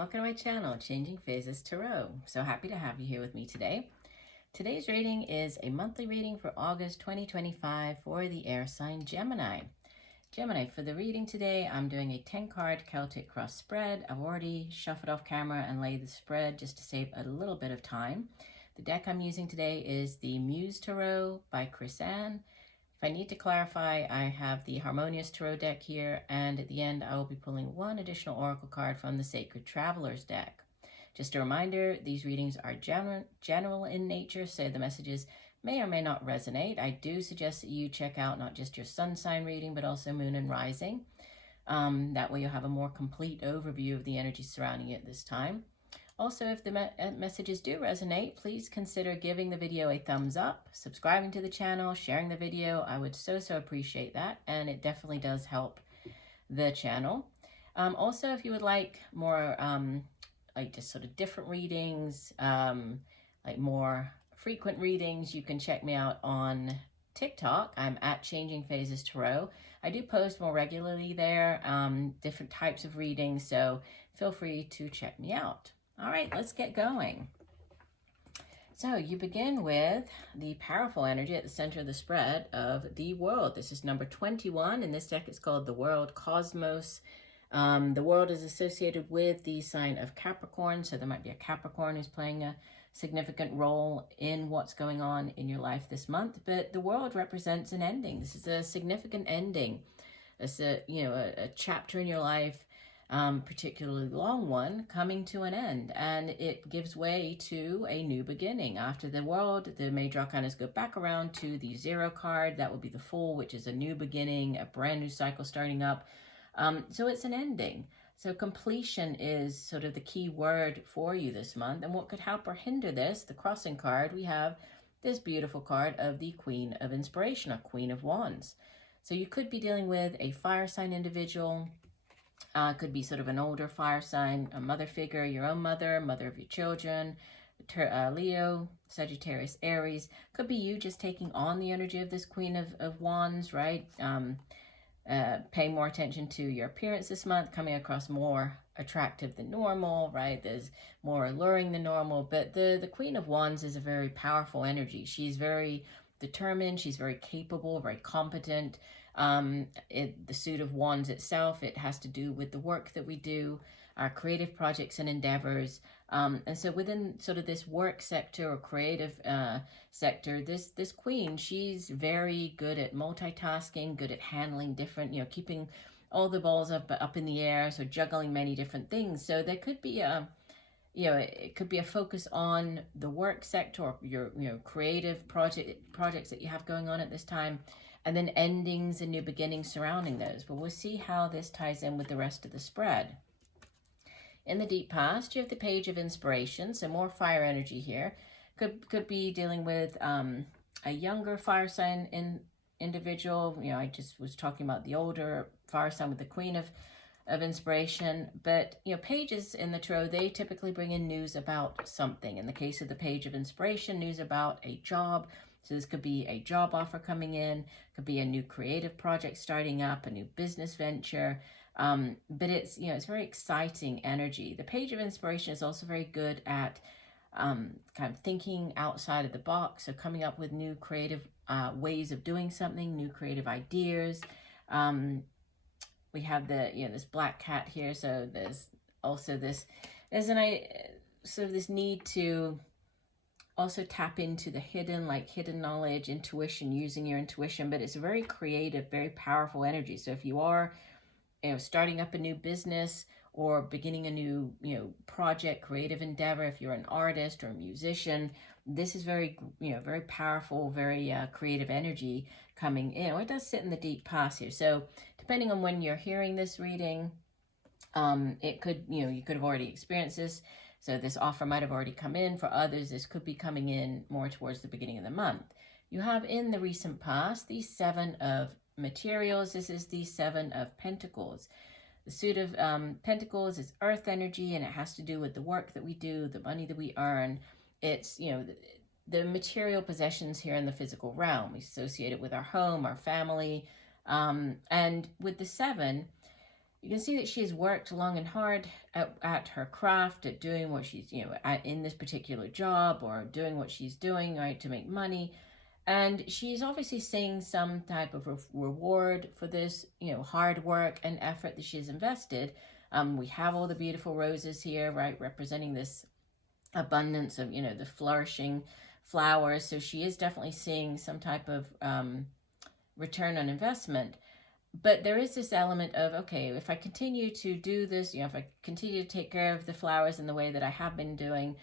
welcome to my channel, Changing Phases Tarot. So happy to have you here with me today. Today's reading is a monthly reading for August 2025 for the air sign Gemini. Gemini, for the reading today, I'm doing a 10-card Celtic cross spread. I've already shuffled off camera and laid the spread just to save a little bit of time. The deck I'm using today is the Muse Tarot by Chris Ann. If I need to clarify, I have the Harmonious Tarot deck here, and at the end I will be pulling one additional oracle card from the Sacred Travelers deck. Just a reminder, these readings are general in nature, so the messages may or may not resonate. I do suggest that you check out not just your sun sign reading, but also moon and rising. That way you'll have a more complete overview of the energy surrounding it this time. Also, if the messages do resonate, please consider giving the video a thumbs up, subscribing to the channel, sharing the video. I would so appreciate that, and it definitely does help the channel. Also, if you would like more like just sort of different readings, like more frequent readings, you can check me out on TikTok. I'm at Changing Phases Tarot. I do post more regularly there, different types of readings, so feel free to check me out. All right, let's get going. So you begin with the powerful energy at the center of the spread of the world. This is number 21. In this deck, it's called the World Cosmos. The world is associated with the sign of Capricorn, so there might be a Capricorn who's playing a significant role in what's going on in your life this month. But the world represents an ending. This is a significant ending. It's a chapter in your life, particularly long one, coming to an end, and it gives way to a new beginning. After the world, the major arcanas go back around to the 0 card. That will be the Fool, which is a new beginning, a brand new cycle starting up. So it's an ending. So completion is sort of the key word for you this month. And what could help or hinder this? The crossing card, we have this beautiful card of the Queen of Inspiration, or Queen of Wands. So you could be dealing with a fire sign individual. Could be sort of an older fire sign, a mother figure, your own mother, mother of your children, Leo, Sagittarius, Aries. Could be you just taking on the energy of this Queen of Wands, right? Paying more attention to your appearance this month, coming across more attractive than normal, right? There's more alluring than normal, but the Queen of Wands is a very powerful energy. She's very determined, she's very capable, very competent. The suit of wands itself, it has to do with the work that we do, our creative projects and endeavors. And so within sort of this work sector or creative sector, this queen, she's very good at multitasking, good at handling different, keeping all the balls up in the air, so juggling many different things. So there could be a it could be a focus on the work sector, or your creative projects that you have going on at this time, and then endings and new beginnings surrounding those. But we'll see how this ties in with the rest of the spread. In the deep past, you have the Page of Inspiration, so more fire energy here. Could be dealing with a younger fire sign individual. I just was talking about the older fire sign with the Queen of Inspiration. But pages in the tarot, they typically bring in news about something. In the case of the Page of Inspiration, news about a job. So this could be a job offer coming in, could be a new creative project starting up, a new business venture. But it's it's very exciting energy. The Page of Inspiration is also very good at kind of thinking outside of the box, so coming up with new creative ways of doing something, new creative ideas. We have this black cat here, so there's also this need to also tap into the hidden knowledge, intuition, using your intuition. But it's a very creative, very powerful energy. So if you are starting up a new business or beginning a new project, creative endeavor, if you're an artist or a musician, this is very very powerful, very creative energy coming in. It does sit in the deep past here, so depending on when you're hearing this reading, it could you could have already experienced this. So this offer might have already come in. For others, this could be coming in more towards the beginning of the month. You have in the recent past the 7 of Materials. This is the 7 of Pentacles. The suit of Pentacles is earth energy, and it has to do with the work that we do, the money that we earn. It's, the material possessions here in the physical realm. We associate it with our home, our family. And with the 7, You can see that she has worked long and hard at her craft, at doing what she's, in this particular job, or doing what she's doing, right, to make money. And she's obviously seeing some type of reward for this, hard work and effort that she's invested. We have all the beautiful roses here, right, representing this abundance of, the flourishing flowers. So she is definitely seeing some type of return on investment. But there is this element of, okay, if I continue to do this, if I continue to take care of the flowers in the way that I have been doing,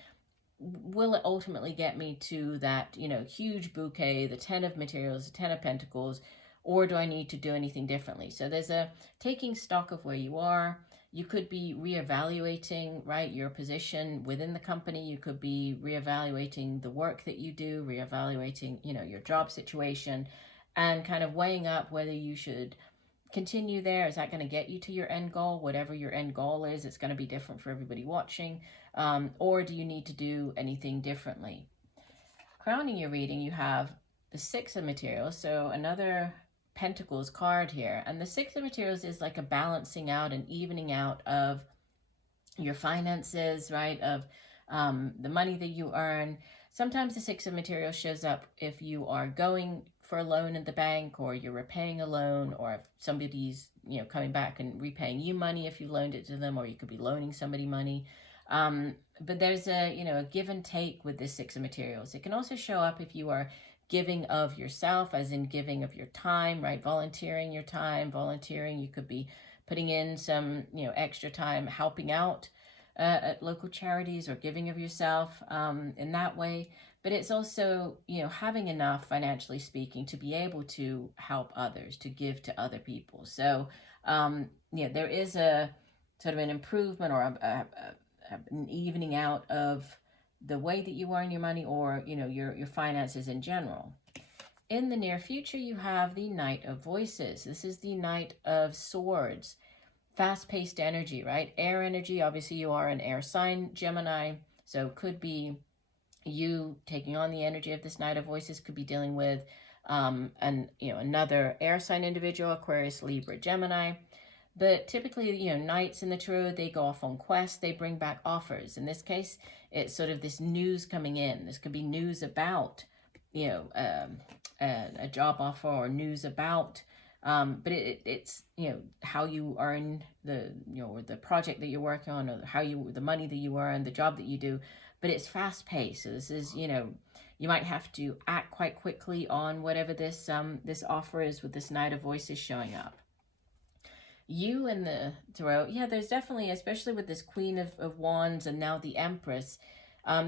will it ultimately get me to that, huge bouquet, the 10 of materials, the 10 of pentacles, or do I need to do anything differently? So there's a taking stock of where you are. You could be reevaluating, right, your position within the company. You could be reevaluating the work that you do, reevaluating, your job situation, and kind of weighing up whether you should continue there. Is that going to get you to your end goal? Whatever your end goal is, it's going to be different for everybody watching. Or do you need to do anything differently? Crowning your reading, you have the Six of Materials, so another Pentacles card here. And the Six of Materials is like a balancing out and evening out of your finances, right? Of the money that you earn. Sometimes the Six of Materials shows up if you are going for a loan at the bank, or you're repaying a loan, or if somebody's, coming back and repaying you money if you loaned it to them, or you could be loaning somebody money. But there's a give and take with this Six of Materials. It can also show up if you are giving of yourself, as in giving of your time, right? Volunteering your time, you could be putting in some, extra time helping out at local charities, or giving of yourself in that way. But it's also, having enough, financially speaking, to be able to help others, to give to other people. So, there is a sort of an improvement, or an evening out of the way that you earn your money, or, your finances in general. In the near future, you have the Knight of Voices. This is the Knight of Swords. Fast-paced energy, right? Air energy. Obviously, you are an air sign, Gemini. So it could be you taking on the energy of this Knight of Voices. Could be dealing with another air sign individual, Aquarius, Libra, Gemini. But typically, knights in the tarot, they go off on quests. They bring back offers. In this case, it's sort of this news coming in. This could be news about, a job offer, or news about, but it's, how you earn the, or the project that you're working on, or the money that you earn, the job that you do. But it's fast paced. So this is, you might have to act quite quickly on whatever this offer is, with this Knight of Voices showing up. You in the tarot, there's definitely, especially with this Queen of Wands and now the Empress,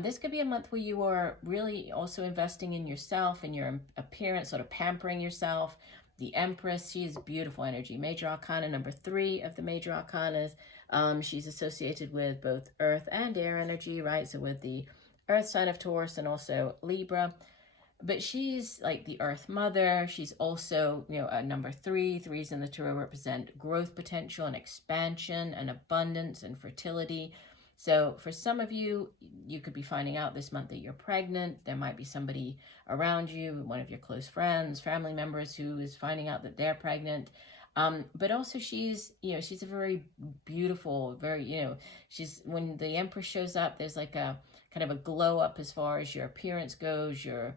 this could be a month where you are really also investing in yourself and your appearance, sort of pampering yourself. The Empress, she is beautiful energy. Major Arcana number 3 of the Major Arcanas. She's associated with both earth and air energy, right? So with the earth sign of Taurus and also Libra. But she's like the Earth Mother. She's also, a number 3. Threes in the tarot represent growth potential and expansion and abundance and fertility. So for some of you, you could be finding out this month that you're pregnant. There might be somebody around you, one of your close friends, family members, who is finding out that they're pregnant. But also she's a very beautiful, very, she's, when the Empress shows up, there's like a kind of a glow up as far as your appearance goes, your,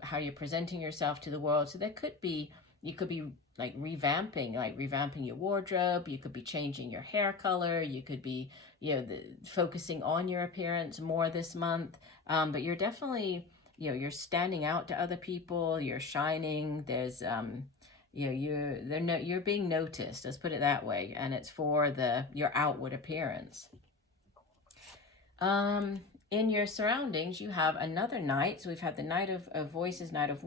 how you're presenting yourself to the world. So there could be, you could be like revamping your wardrobe. You could be changing your hair color. You could be, focusing on your appearance more this month. But you're definitely, you're standing out to other people. You're shining. There's, you're being noticed. Let's put it that way. And it's for your outward appearance. In your surroundings, you have another Knight. So we've had the Knight of Voices, Knight of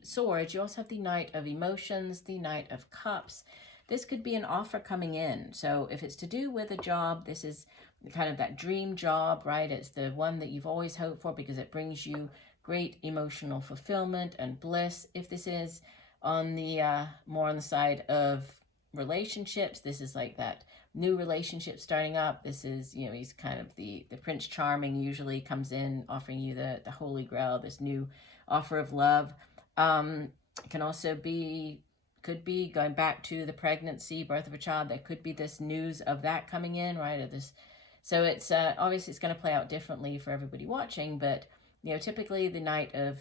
Swords. You also have the Knight of Emotions, the Knight of Cups. This could be an offer coming in. So if it's to do with a job, this is kind of that dream job, right? It's the one that you've always hoped for because it brings you great emotional fulfillment and bliss. If this is on the more on the side of relationships, this is like that new relationship starting up. This is, he's kind of the Prince Charming, usually comes in offering you the Holy Grail, this new offer of love. It can also be Could be going back to the pregnancy, birth of a child. There could be this news of that coming in, right? Or this, so it's obviously it's going to play out differently for everybody watching, but you know, typically the Knight of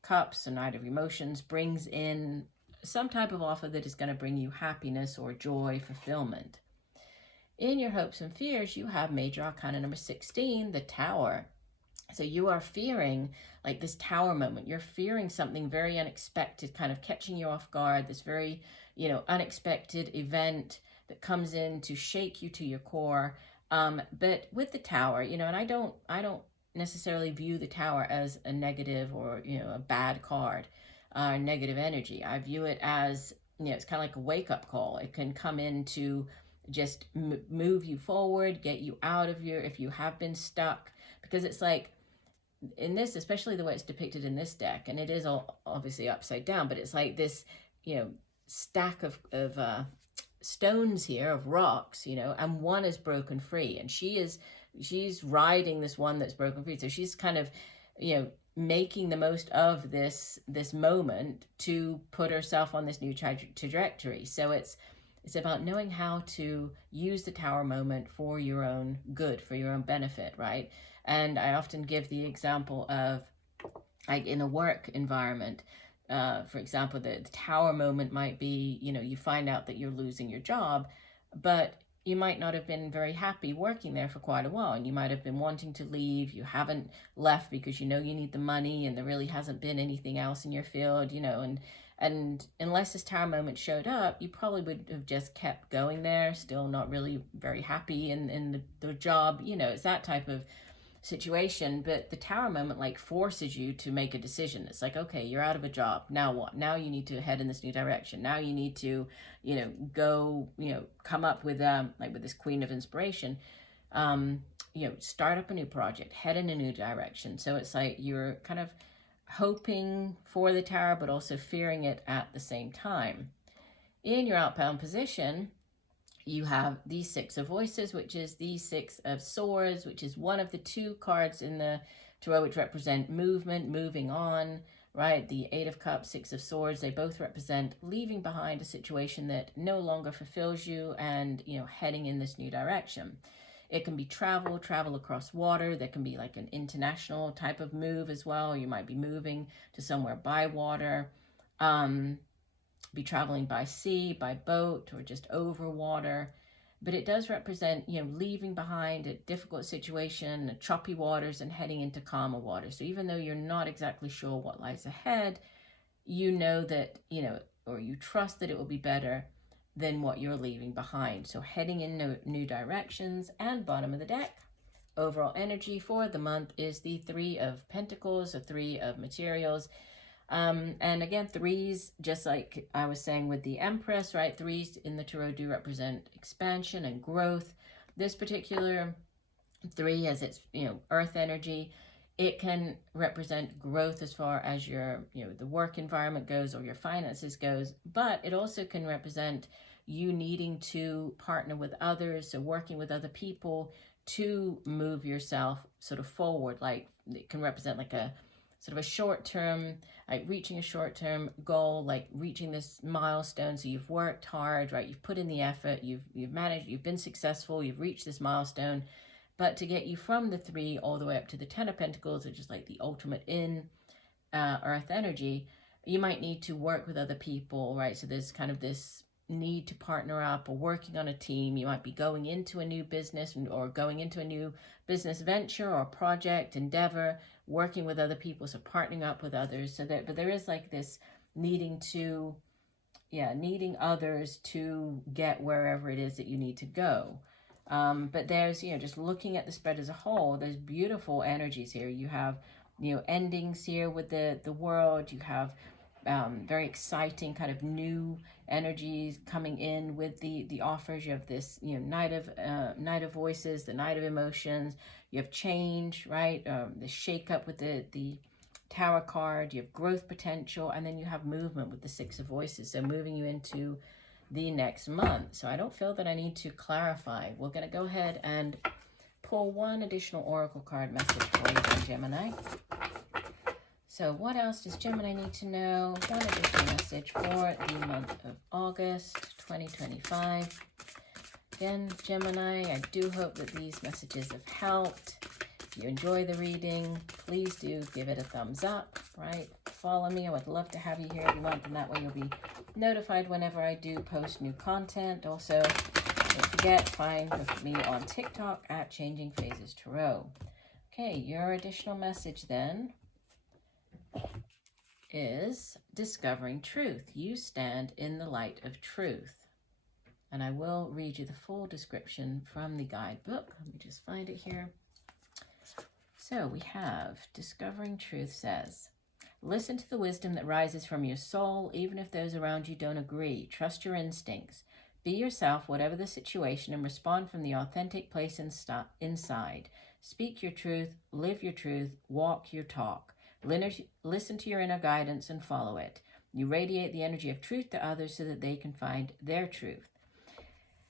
Cups, the Knight of Emotions, brings in some type of offer that is going to bring you happiness or joy, fulfillment. In your hopes and fears, you have Major Arcana number 16, the Tower. So you are fearing like this Tower moment. You're fearing something very unexpected, kind of catching you off guard, this very, you know, unexpected event that comes in to shake you to your core. But with the Tower, you know, and I don't necessarily view the Tower as a negative or, you know, a bad card, negative energy. I view it as, you know, it's kind of like a wake-up call. It can come in to just move you forward, get you out of your, if you have been stuck, because it's like, in this, especially the way it's depicted in this deck, and it is all obviously upside down, but it's like this, you know, stack of stones here, of rocks, you know, and one is broken free, and she's riding this one that's broken free. So she's kind of, you know, making the most of this moment to put herself on this new trajectory. So it's about knowing how to use the Tower moment for your own good, for your own benefit, right? And I often give the example of, like, in a work environment, for example, the Tower moment might be, you know, you find out that you're losing your job, but you might not have been very happy working there for quite a while, and you might have been wanting to leave. You haven't left because you know you need the money, and there really hasn't been anything else in your field, you know, and unless this Tower moment showed up, you probably would have just kept going there, still not really very happy in the job, you know. It's that type of situation. But the Tower moment like forces you to make a decision. It's like, okay, you're out of a job, now what? Now you need to head in this new direction. Now you need to, you know, go, you know, come up with like with this Queen of Inspiration, you know, start up a new project, head in a new direction. So it's like you're kind of hoping for the Tower, but also fearing it at the same time. In your outbound position, you have the Six of Voices, which is the Six of Swords, which is one of the two cards in the Tarot which represent movement, moving on, right? The Eight of Cups, Six of Swords, they both represent leaving behind a situation that no longer fulfills you and, you know, heading in this new direction. It can be travel across water. There can be like an international type of move as well. You might be moving to somewhere by water, be traveling by sea, by boat, or just over water. But it does represent, you know, leaving behind a difficult situation, choppy waters, and heading into calmer waters. So even though you're not exactly sure what lies ahead, you know that, you know, or you trust that it will be better than what you're leaving behind. So heading in new directions. And bottom of the deck, overall energy for the month is the Three of Pentacles, or Three of Materials. And again, threes, just like I was saying with the Empress, right? Threes in the Tarot do represent expansion and growth. This particular three, as its, you know, earth energy, it can represent growth as far as your, you know, the work environment goes, or your finances goes, but it also can represent you needing to partner with others, so working with other people to move yourself sort of forward. Like it can represent like a sort of a short-term, like reaching a short-term goal, like reaching this milestone. So you've worked hard, right? You've put in the effort, you've managed, you've been successful, you've reached this milestone. But to get you from the Three all the way up to the Ten of Pentacles, which is like the ultimate in earth energy, you might need to work with other people, right? So there's kind of this need to partner up or working on a team. You might be going into a new business or going into a new business venture or project, endeavor, working with other people, so partnering up with others. So that, but there is like this needing others to get wherever it is that you need to go. But there's, you know, just looking at the spread as a whole, there's beautiful energies here. You have, you know, endings here with the world. You have very exciting kind of new energies coming in with the offers. You have this, you know, Knight of Voices, the Knight of Emotions. You have change, right? The shake up with the Tower card. You have growth potential, and then you have movement with the Six of Voices. So moving you into the next month. So I don't feel that I need to clarify. We're going to go ahead and pull one additional oracle card message for you, Gemini. So what else does Gemini need to know? One additional message for the month of August 2025. Again, Gemini, I do hope that these messages have helped. If you enjoy the reading, please do give it a thumbs up, right? Follow me. I would love to have you here every month, and that way you'll be notified whenever I do post new content. Also, don't forget, find me on TikTok at Changing Phases Tarot. Okay, your additional message then is discovering truth. You stand in the light of truth. And I will read you the full description from the guidebook. Let me just find it here. So we have Discovering Truth says, listen to the wisdom that rises from your soul, even if those around you don't agree. Trust your instincts. Be yourself, whatever the situation, and respond from the authentic place inside. Speak your truth, live your truth, walk your talk. Listen to your inner guidance and follow it. You radiate the energy of truth to others so that they can find their truth.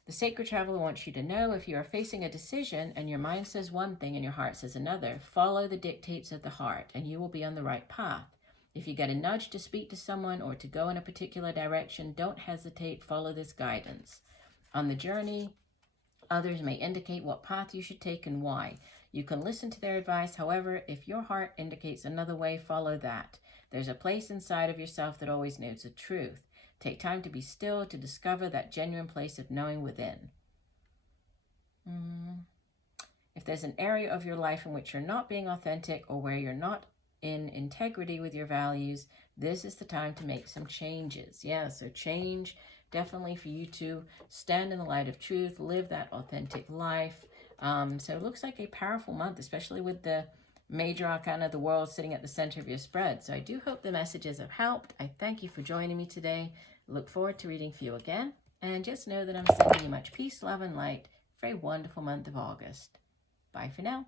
The Sacred Traveler wants you to know, if you are facing a decision and your mind says one thing and your heart says another, follow the dictates of the heart and you will be on the right path. If you get a nudge to speak to someone or to go in a particular direction, don't hesitate, follow this guidance. On the journey, others may indicate what path you should take and why. You can listen to their advice. However, if your heart indicates another way, follow that. There's a place inside of yourself that always knows the truth. Take time to be still, to discover that genuine place of knowing within. If there's an area of your life in which you're not being authentic or where you're not in integrity with your values, this is the time to make some changes. Yeah, so change definitely for you to stand in the light of truth, live that authentic life. So it looks like a powerful month, especially with the major arcana of the world sitting at the center of your spread. So I do hope the messages have helped. I thank you for joining me today. Look forward to reading for you again. And just know that I'm sending you much peace, love, and light for a wonderful month of August. Bye for now.